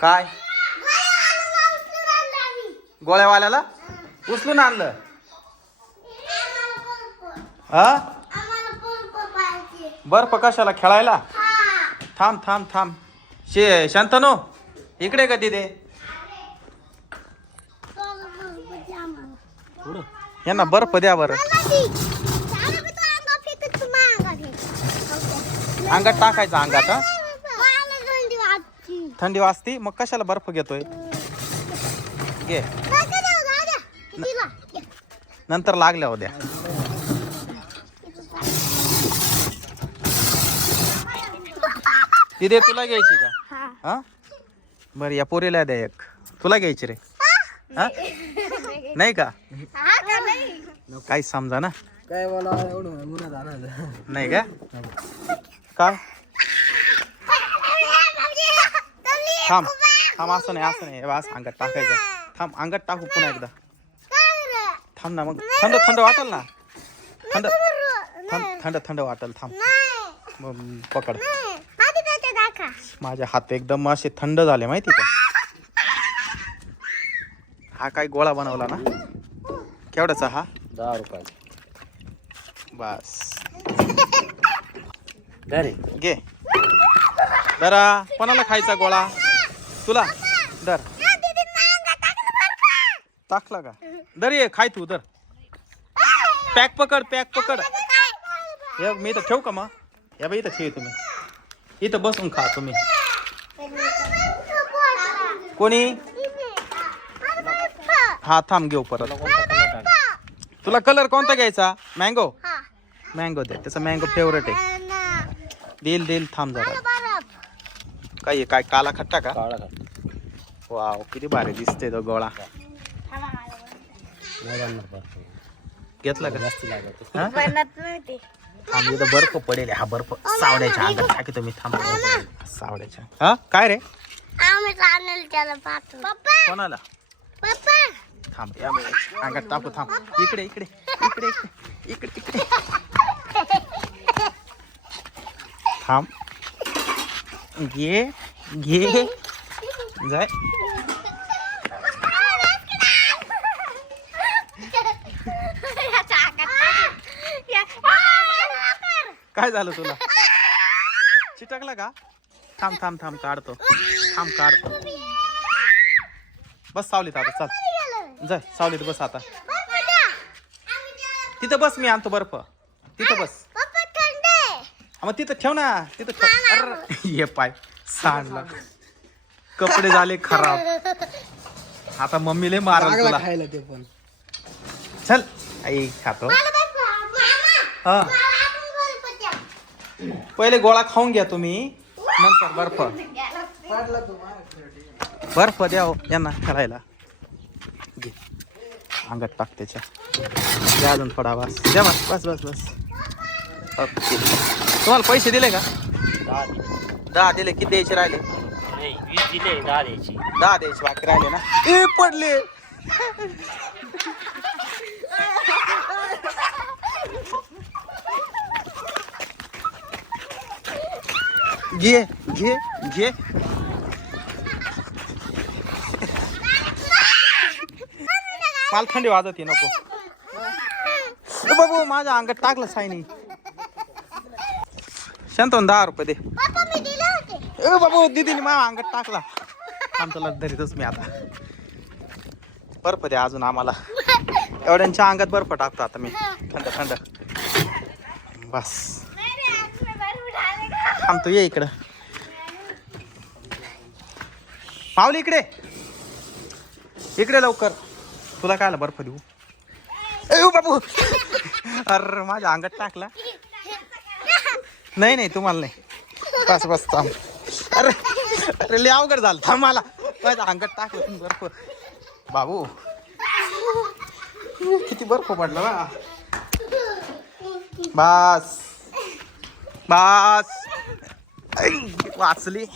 काय? गोळ्यावाल्याला? उचलून आणलं. हा? बर्फ कशाला? खेळायला? थांब थांब थांब. शे शांतनो इकडे का तिथे यांना बर्फ द्या बरं. अंगात टाकायचं अंगात हा? थंडी वाजती मग कशाला बर्फ घेतोय? घे. नंतर लागल्या उद्या तिथे तुला घ्यायची का? हा? बरं या पोरीला द्या एक. तुला घ्यायची रे. हा? नाही का? काही समजा ना. काय नाही का? काय थांब थांब असं नाही असं नाही. बस अंगात टाकायचं. थांब अंगात टाकू पुन्हा एकदा. थांब ना मग. थंड थंड वाटेल ना? थंड थंड थंड थंड वाटेल थांब. मग पकड. माझे हात एकदम असे थंड झाले माहिती का? हा काय गोळा बनवला ना? केवढ्याचा हा? दहा रुपये बस. घे. दरा कोणाला खायचा गोळा? तुला? दर. टाकला का? दर ये खाय तू दर. पॅक पकड पॅक पकड. हे मी इथं ठेवू का मग? या बाई इथं ठेव तुम्ही. इथं बसून खा तुम्ही. कोणी? हा थांब घेऊ परत. तुला कलर कोणता घ्यायचा? मँगो? मँगो दे त्याचा मँगो फेवरेट आहे. देईल देईल थांब जरा. काय काय काला खट्टा का? काळा का वाव किती भारी दिसते तो गोळा घेतला का? जास्ती लागत हा? थांब इथं बर्फ पडेल हा बर्फ सावड्याच्या अंगात. टाकी तुम्ही थांब. सावड्याच्या. हा? काय रे? कोणाला? थांब. या बाई. अंगात टाकू थांब. इकडे इकडे. इकडे इकडे. इकडे इकडे. थांब. घे घे. जाय. काय झालं तुला? चिटकला का? थांब थांब थांब काढतो. थांब काढतो. बस सावलीत आता चल. जाय सावलीत बस आता. तिथं बस मी आणतो बर्फ. तिथं बस. हा, मग तिथं ठेव ना तिथं ये पाय सांडला. कपडे झाले खराब. आता मम्मीले मारल लागला तुला. खायला ते पण. चल. आई खातो. हा. पहिले गोळा खाऊन घ्या तुम्ही. नंतर बर्फ. पाडला तो बर्फ द्या हो यांना खेळायला घे. अंगात टाक त्याच्या. द्या अजून थोडा बस द्या बस बस बस बस. ओके. तुम्हाला पैसे दिले का? दहा दहा दिले. किती द्यायचे राहिले? वीस दिले दहा द्यायची दहा द्यायची बाकी राहिले ना. ए पडले. घे घे घे. मला थंडी वाजत नको. बाबू माझ्या अंगात टाकलं सायनी. शांतवन दहा रुपये दे. ए बाबू दीदीने माझ्या अंगात टाकला. आमचं लग धरीतच मी आता. बर्फ द्या अजून आम्हाला. एवढ्यांच्या अंगात बर्फ टाकतो आता मी. थंड थंड. बस. थांबतो ये इकडं. पावली इकडे. इकडे लवकर. तुला काय आलं बर्फ देऊ? ए बाबू. अरे माझ्या अंगात टाकला. नाही नाही तुम्हाला नाही. बस बस थांब. अरे अरे लय अवघड झालं. थांब मला. माझ्या अंगात टाकलं तुम्ही बर्फ. बाबू किती बर्फ पडला बा. बास. बास. वाचली.